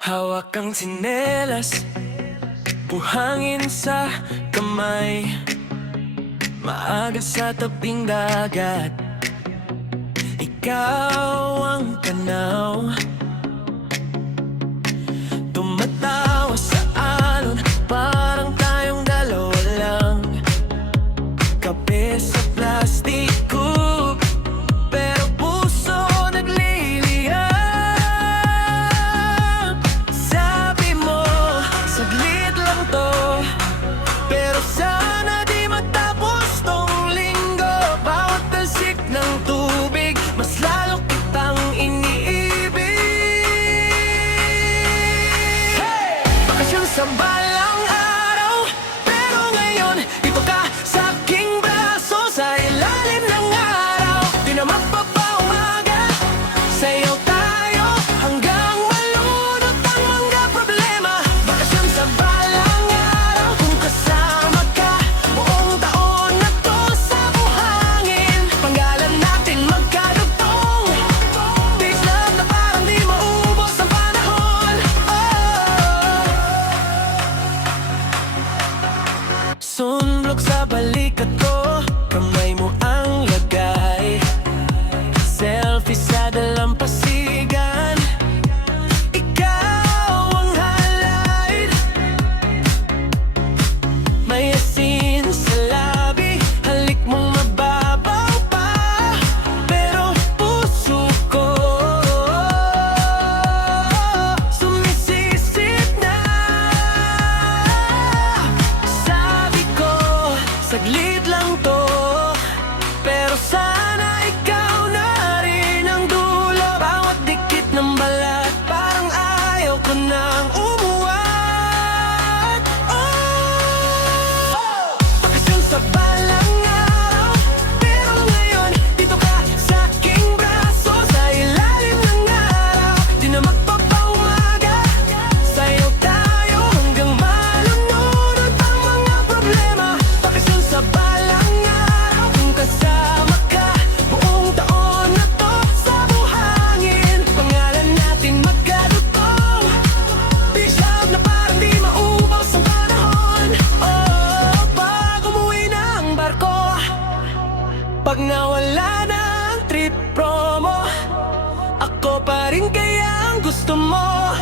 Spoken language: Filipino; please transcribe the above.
Hawak ang tsinelas, buhangin sa kamay. Maaga sa tabing dagat, ikaw ang tanaw. Tumatawa sa alon, parang tayong dalawa lang. Kape sa plastic cup, pero puso nagliliyab. Sabi mo, saglit lang to, pero sana di matapos tong linggo. Bawat talsik ng tubig, mas lalo kitang iniibig. Hey! Bakasyon sa balang araw, pero ngayon dito ka sa aking braso. Sa ilalim ng araw, di na magpapaumaga. Sayaw tayo hanggang malunod ang mga problema. Bakasyon sa balang araw, kung kasama ka buong taon na to sa buhangin. Panggalan natin magkadugtong, peace love na parang di maubos ang panahon. Sunlok sa balikat ko, kamay mo ang lagay. Selfie sa dalampasigan, ikaw ang highlight. May asin sa labi, halik mong mababaw pa, pero puso ko sumisisid na. Sabi ko, saglit lang to, pero sana ikaw na rin ang dulo. Bawat dikit ng balat, parang ayaw ko nang umuwat. Bakasyon sa balang araw, pero ngayon dito ka sa aking braso. Sa ilalim ng araw, di na magpapaumaga. Sayaw tayo hanggang malunod ang mga problema. Bakasyon sa balang araw, kung kasama ka buong taon na to sa buhangin. Pangalan natin magkadugtong, peace love na parang di maubos ang panahon. Pag umuwi na ang barko, pag nawala na ang trip promo, ako pa rin kaya ang gusto mo.